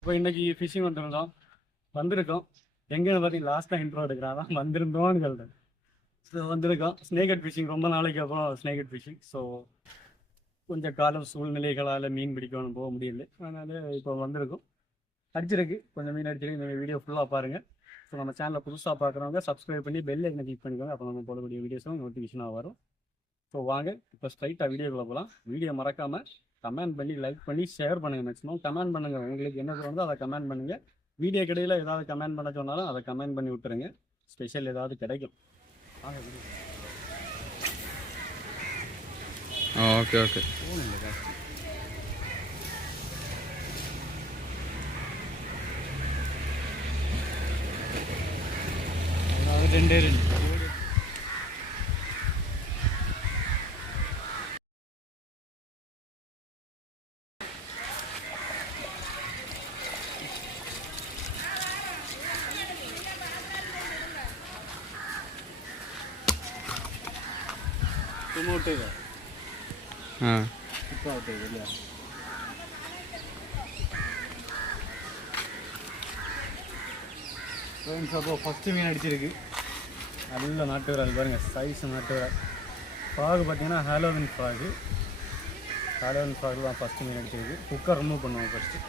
இப்போ இன்னைக்கு ஃபிஷிங் வந்திருக்கோம். எங்கேன்னு பார்த்தீங்கன்னா லாஸ்ட்டாக இன்ட்ரோ எடுக்கிறான் வந்திருந்தோம்னு சொல்கிறேன். ஸோ வந்திருக்கோம் ஸ்னேக் ஃபிஷிங். ரொம்ப நாளைக்கு அப்புறம் ஸ்னேக் ஃபிஷிங். ஸோ கொஞ்சம் காலம் சூழ்நிலைகளால் மீன் பிடிக்கணும் போக முடியல. அதனால் இப்போ வந்திருக்கோம். அடிச்சிருக்கு, கொஞ்சம் மீன் அடிச்சிருக்கு. இந்த வீடியோ ஃபுல்லாக பாருங்கள். ஸோ நம்ம சேனலில் புதுசாக பார்க்குறவங்க சப்ஸ்கிரைப் பண்ணி பெல் ஐக்கனை கிளிக் பண்ணிக்கோங்க. அப்போ நம்ம போடக்கூடிய வீடியோஸும் நோட்டிஃபிகேஷனாக வரும். ஸோ வாங்க இப்போ ஸ்ட்ரைட்டாக வீடியோக்குள்ளே போகலாம். வீடியோ மறக்காமல் கமெண்ட் பண்ணி லைக் பண்ணி ஷேர் பண்ணுங்கள். மேக்ஸிமம் கமெண்ட் பண்ணுங்கள். உங்களுக்கு என்ன தோணுதோ அதை கமெண்ட் பண்ணுங்கள். வீடியோ கிடையில ஏதாவது கமெண்ட் பண்ண சொன்னாலும் அதை கமெண்ட் பண்ணி விட்டுருங்க. ஸ்பெஷல் ஏதாவது கிடைக்கும். வாங்க வீடியோ. Okay okay. ரெண்டு ಟೊಮೊಟೊ ಇದೆ. ಹಾಂ ಇಪ್ಪಾಗುತ್ತೆ ಇಲ್ಲ. ஃப்ரெண்ட்ஸ், அப்போ ஃபஸ்ட்டு மீன் அடிச்சிருக்கு. நல்ல நாட்டு விரால் பாருங்கள், சைஸ் நாட்டு விரால். ஃப்ராகு பார்த்தீங்கன்னா ஹாலோவின் ஃப்ராகு தான் ஃபஸ்ட்டு மீன் அடிச்சிருக்கு. குக்கர் ரிமூவ் பண்ணுவோம் ஃபஸ்ட்டு.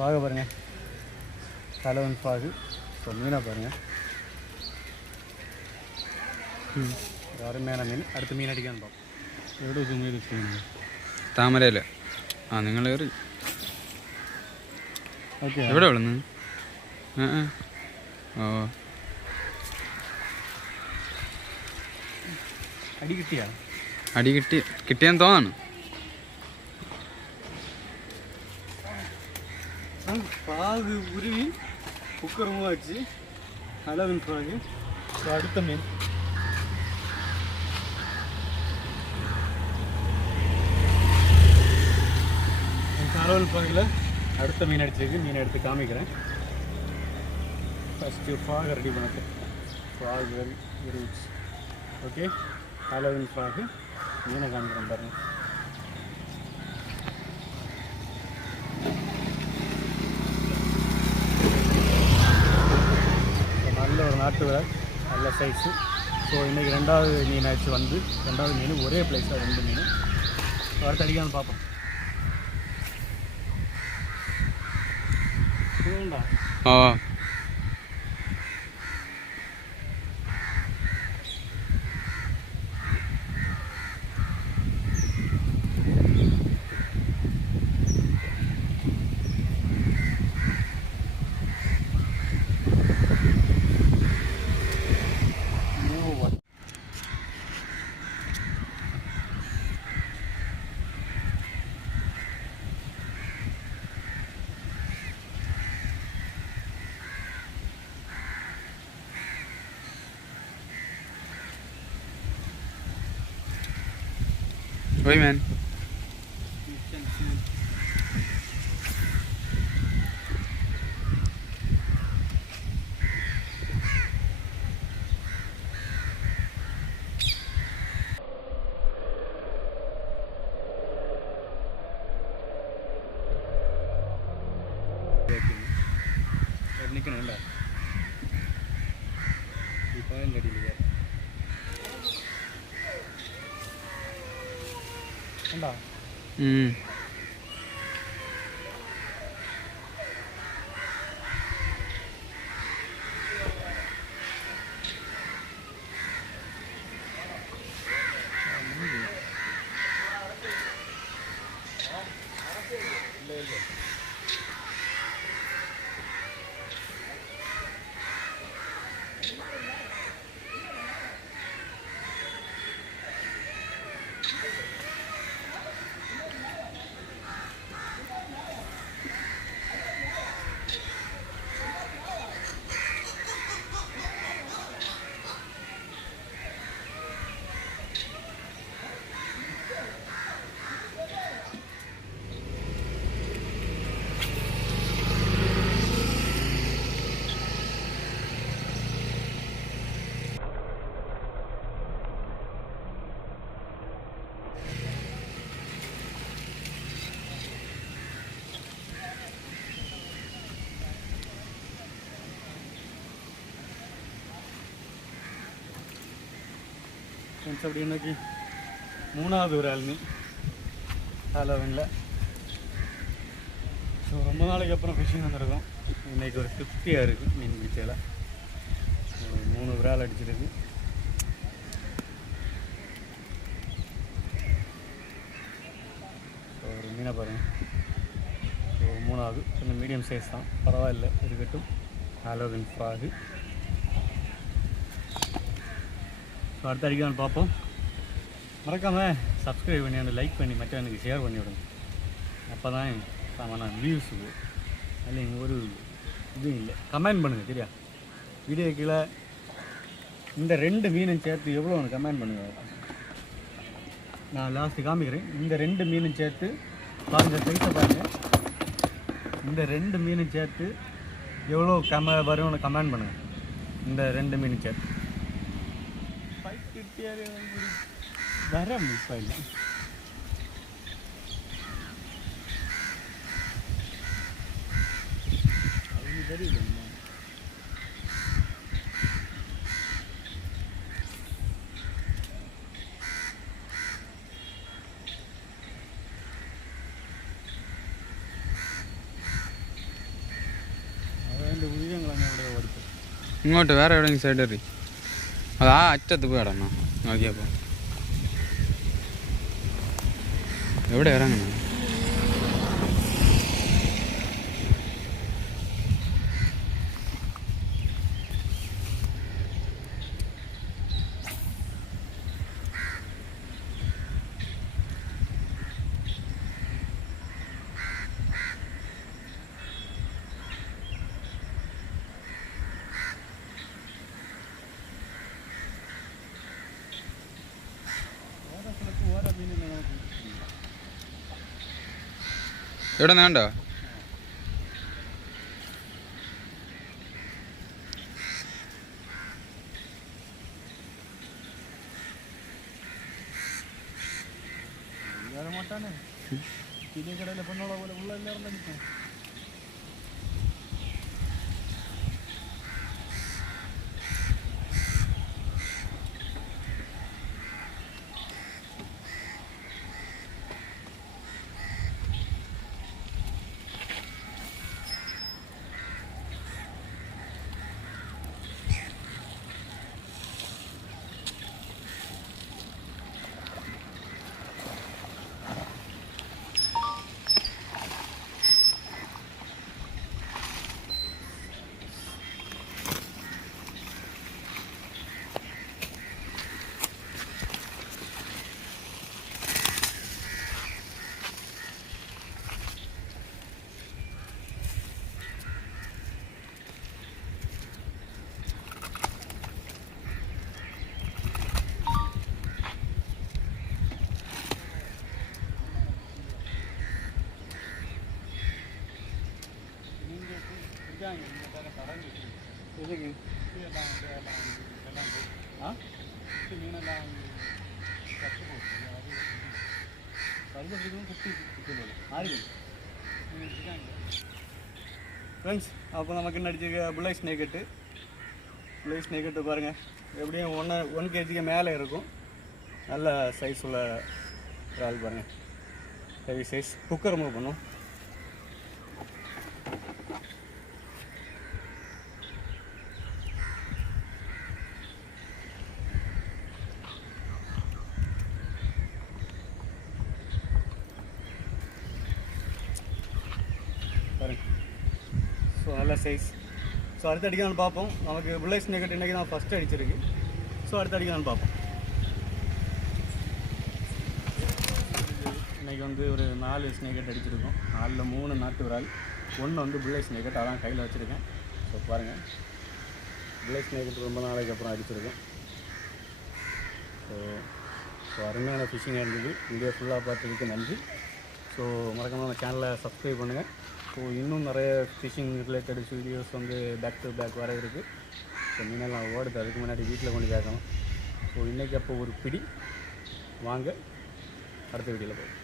ஃப்ராகை பாருங்கள், ஹாலோவின் ஃப்ராகு. ஸோ மீனை பாருங்கள். അരുമേന മീൻ. അടുത്ത മീൻ അടിക്കാൻ പോകും. എവിടെ വെച്ച് താമരയില്. ആ നിങ്ങൾ കയറി. ഓക്കെ, എവിടെ വിളുന്നു? ഓ, അടി കിട്ടിയാ? അടി കിട്ടിയെന്ന് തോന്നാണ്. ഫ്രാഗ് ഉരുവി കുക്കർ വച്ച് ഹലവിൻ ഫ്രാഗ്. അടുത്ത മീൻ ஹலோவின் ஃப்ராகில் அடுத்த மீன் அடிச்சிருக்கு. மீனை எடுத்து காமிக்கிறேன். ஃபஸ்ட்டு ஃப்ராக் ரெடி பண்ணது. Frock very okay. ஹலோவின் ஃப்ராகு மீனை காமிக்கிறேன் பாருங்கள். நல்ல ஒரு நாட்டு விரால், நல்ல சைஸு. ஸோ இன்றைக்கி ரெண்டாவது மீன் ஆயிடுச்சு வந்து. ரெண்டாவது மீன் ஒரே பிளேஸில் 2 மீன். அடுத்து அடிக்காமல் பார்ப்போம். ஓ, Oi, man. நிற்கணும்ல இப்போ கட்டிடுங்க. ஏண்டா ஃப்ரெண்ட்ஸ் அப்படி இன்னைக்கு 3வது ஒரு மீன் ஹாலோவினில். ஸோ ரொம்ப நாளைக்கு அப்புறம் ஃபிஷிங் வந்துருக்கோம். இன்றைக்கி ஒரு திருப்தியாக இருக்குது மீன் பிடிச்சதில். 3 விரால் அடிச்சிருக்கு. ஸோ ஒரு மீனை பாருங்கள். ஸோ 3வது கொஞ்சம் மீடியம் சைஸ் தான், பரவாயில்லை இருக்கட்டும். Halloween frock. ஸோ அடுத்த அடிக்கலான்னு பார்ப்போம். மறக்காமல் சப்ஸ்கிரைப் பண்ணி அந்த லைக் பண்ணி மட்டும் எனக்கு ஷேர் பண்ணி விடுங்க. அப்போ தான் சாமான வியூஸ் அதில் எங்கள் ஒரு இதுவும் இல்லை. கமெண்ட் பண்ணுங்கள் சரியா? வீடியோ கீழே இந்த 2 மீனும் சேர்த்து எவ்வளோ ஒன்று கமெண்ட் பண்ணுங்கள். நான் லாஸ்ட்டு காமிக்கிறேன். இந்த 2 மீனும் சேர்த்து பாருங்கள், சைஸை பாருங்கள். இந்த 2 மீனும் சேர்த்து எவ்வளோ வரும்னு கமெண்ட் பண்ணுங்கள். இந்த 2 மீனும் சேர்த்து வர மிஸ் இல்லை. அது தெரியல. അതായത് ഉയരങ്ങളാണ് അവിടെ ഓടിച്ചത്. ഇങ്ങോട്ട് വേറെ എവിടെയെങ്കിലും സൈഡ് എറി. അത് ആ അറ്റത്ത് പോയി ഇടണം നോക്കിയപ്പോൾ. എവിടെ ഇറങ്ങണം? ഇവിടെ വേണ്ടോ? മാട്ടാണ് പിന്നെ കടയിലെ പെണ്ണുള്ള പോലെ ഉള്ള എല്ലാവരും തന്നെ. ஃப்ரெண்ட்ஸ் அப்போ நமக்கு என்ன அடிச்சிருக்க புள்ளை ஸ்னேக்கெட்டு. புள்ளை ஸ்னேக்கெட்டு பாருங்கள், எப்படியும் 1 kg மேலே இருக்கும். நல்ல சைஸ் உள்ள இறால் பாருங்கள், ஹெவி சைஸ். குக்கர் மூவ் பண்ணும். பாருங்க, ஸோ நல்ல சைஸ். ஸோ அடுத்த அடிக்கலான்னு பார்ப்போம். நமக்கு புள்ளை ஸ்னேக்கெட் இன்றைக்கி தான் ஃபஸ்ட்டு அடிச்சிருக்கு. ஸோ அடுத்த அடிக்கலான்னு பார்ப்போம். இன்றைக்கி வந்து ஒரு 4 ஸ்னேக்கெட் அடிச்சிருக்கோம். 4ல் 3 நாட்டு விரால், 1 வந்து புள்ளை ஸ்னேக்கெட். அதான் கையில் வச்சுருக்கேன். ஸோ பாருங்கள், புள்ளை ஸ்னேக்கெட் ரொம்ப நாளைக்கு அப்புறம் அடிச்சிருக்கோம். ஸோ அருமையான ஃபிஷிங்காக இருந்தது. வீடியோ ஃபுல்லாக பார்த்ததுக்கு நன்றி. ஸோ மறக்காம நம்ம சேனலை சப்ஸ்கிரைப் பண்ணுங்கள். ஸோ இன்னும் நிறைய ஃபிஷிங் ரிலேட்டட் வீடியோஸ் வந்து பேக் டு பேக் வர இருக்குது. ஸோ மீனெல்லாம் ஓடுது, அதுக்கு முன்னாடி வீட்டில் கொண்டு கேட்கணும். ஸோ இன்றைக்கி அப்போ ஒரு பிடி வாங்க, அடுத்த வீடியோவில் போய்